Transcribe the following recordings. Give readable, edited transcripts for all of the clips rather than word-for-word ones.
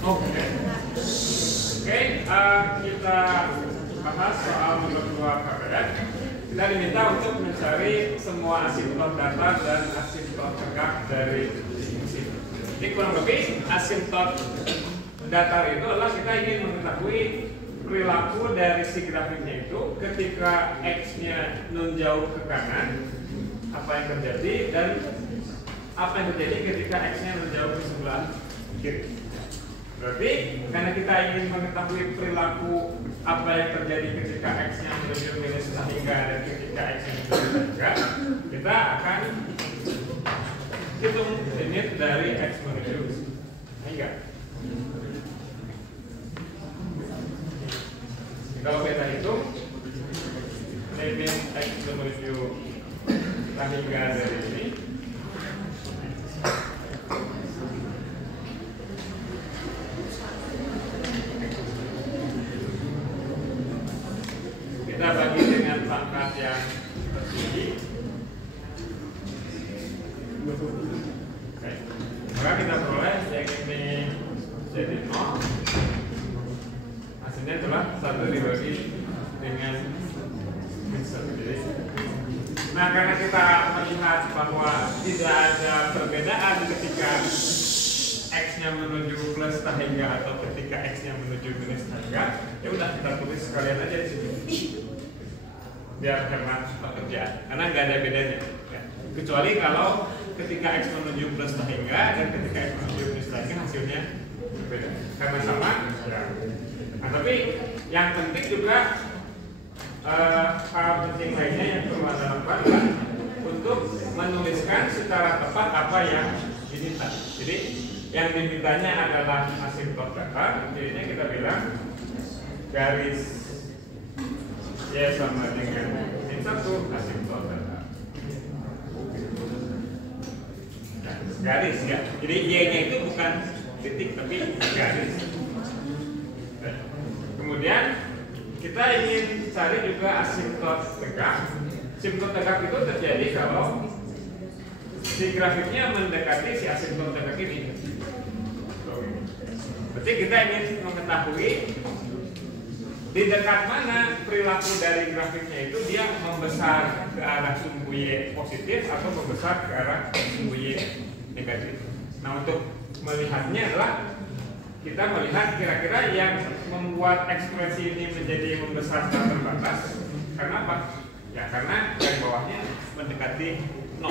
Oke, kita bahas soal nomor 2 KPN. Kita diminta untuk mencari semua asimptot datar dan asimptot tegak dari fungsi. Jadi kurang lebih asimptot datar itu adalah kita ingin mengetahui perilaku dari si grafiknya itu ketika X-nya nun jauh ke kanan, apa yang terjadi, dan apa yang terjadi ketika X-nya nun jauh ke sebelah kiri. Berarti karena kita ingin mengetahui perilaku apa yang terjadi ketika X-nya menuju minus hingga dan ketika X-nya menuju hingga, kita akan hitung limit dari X menuju hingga. Kalau kita hitung limit X menuju hingga dari ini, kita bagi dengan pangkat yang tertinggi. Oke. Maka kita peroleh yang ini jadi 0. Hasilnya adalah 1 dibagi dengan 1. Nah, karena kita melihat bahwa tidak ada perbedaan ketika X-nya menuju plus hingga atau ketika X-nya menuju minus hingga, ya udah kita tulis sekalian aja di sini. Biar hemat pekerjaan, karena nggak ada bedanya. Ya. Kecuali kalau ketika X menuju plus hingga dan ketika X menuju minus hingga hasilnya berbeda. Karena sama, ya. Nah, tapi yang penting juga hal penting lainnya yang perlu Anda lakukan adalah untuk menuliskan secara tepat apa yang diminta. Jadi yang dimintanya adalah asimptot datar, jadinya kita bilang garis Y sama dengan sin 1 asimptot datar. Nah, garis ya. Jadi Y-nya itu bukan titik tapi garis. Kemudian kita ingin cari juga asimptot tegak. Asimptot tegak itu terjadi kalau si grafiknya mendekati si asimptot tegak ini. Berarti kita ingin mengetahui di dekat mana perilaku dari grafiknya itu dia membesar ke arah sumbu Y positif atau membesar ke arah sumbu Y negatif. Nah, untuk melihatnya adalah kita melihat kira-kira yang membuat ekspresi ini menjadi membesar secara terbatas. Karena apa? Ya karena yang bawahnya mendekati 0.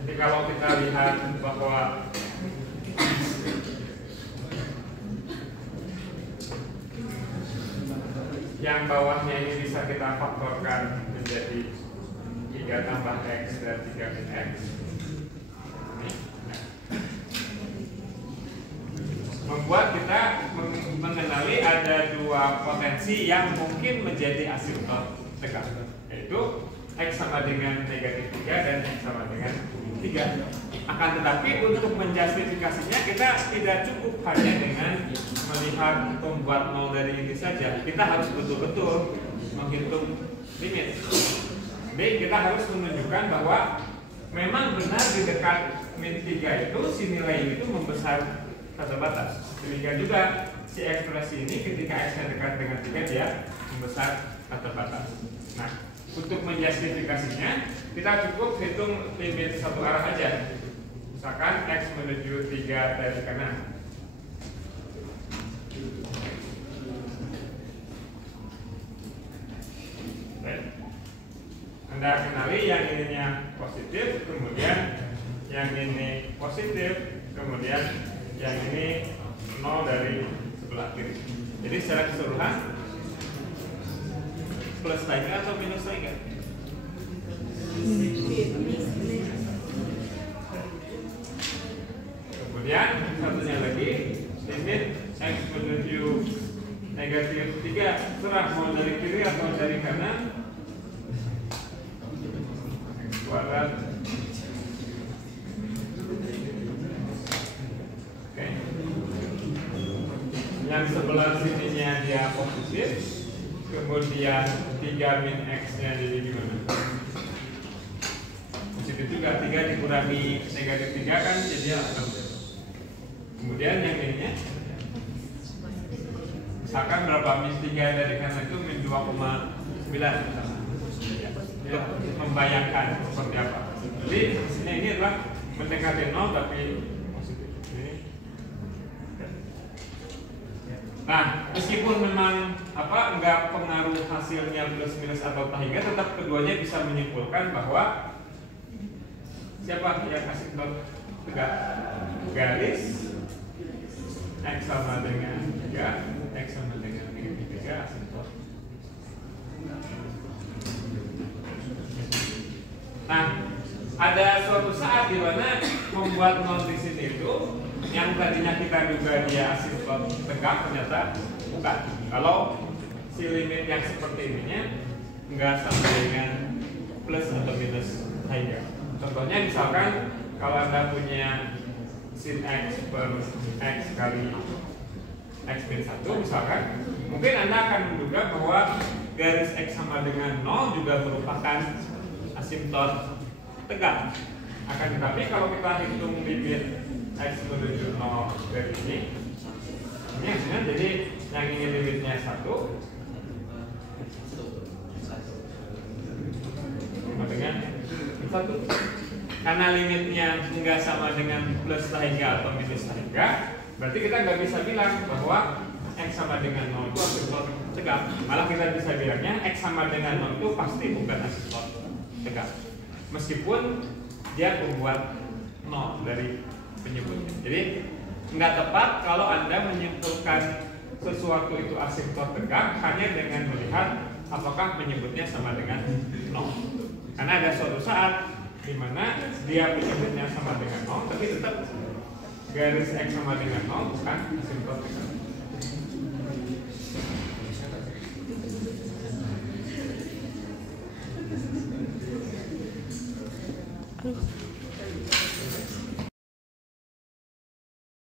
Jadi kalau kita lihat bahwa yang bawahnya ini bisa kita faktorkan menjadi 3 tambah X dan 3 min X. Membuat kita mengenali ada 2 potensi yang mungkin menjadi asimptot tegak, yaitu X sama dengan negatif 3 dan X sama dengan 3. Akan tetapi untuk menjustifikasinya kita tidak cukup hanya dengan melihat pembuat 0 dari ini saja. Kita harus betul-betul menghitung limit. Jadi kita harus menunjukkan bahwa memang benar di dekat min 3 itu si nilai itu membesar terbatas. Demikian juga si ekspresi ini ketika X-nya dekat dengan 3 dia membesar terbatas. Nah, untuk menjustifikasinya kita cukup hitung limit satu arah aja. Misalkan X menuju 3 dari kanan. Anda kenali yang ininya positif, kemudian yang ini positif, kemudian yang ini 0 dari sebelah kiri. Jadi secara keseluruhan plus hingga atau minus hingga? Kemudian satunya lagi limit X menuju negatif 3 serah mau dari kiri atau dari kanan X kuadrat. Yang sebelah sininya dia positif, kemudian 3 min X-nya jadi gimana? Positif juga, 3 dikurangi negatif 3 kan jadi apa? Kemudian yang ininya, misalkan berapa min 3 dari kanan itu min 2,9 ya, untuk membayangkan seperti apa. Jadi hasilnya ini adalah mendekati 0 tapi positif. Nah, meskipun memang enggak pengaruh hasilnya plus minus atau tahingga, tetap keduanya bisa menyimpulkan bahwa siapa yang asimtot tegak? Garis X sama dengan 3, X sama dengan negatif 3 asimtot. Nah, ada suatu saat di mana membuat nol di sini itu yang tadinya kita duga dia asimtot tegak ternyata bukan. Kalau si limit yang seperti ininya enggak sama dengan plus atau minus tahingga. Contohnya misalkan kalau Anda punya sin X per X kali X min 1 misalkan, mungkin Anda akan menduga bahwa garis X sama dengan 0 juga merupakan asimtot tegak. Akan tetapi kalau kita hitung limit X menuju 0 dari ini hasilnya jadi yang ini limitnya 1 sama dengan 1. Karena limitnya enggak sama dengan plus tahingga atau minus tahingga, berarti kita nggak bisa bilang bahwa X sama dengan 0 itu asimtot tegak. Malah kita bisa bilangnya X sama dengan 0 itu pasti bukan asimtot tegak, meskipun dia membuat 0 dari penyebutnya. Jadi nggak tepat kalau Anda menyimpulkan sesuatu itu asimtot tegak hanya dengan melihat apakah menyebutnya sama dengan 0. Karena ada suatu saat di mana dia menyebutnya sama dengan 0, tapi tetap garis X sama dengan 0 bukan asimtot tegak.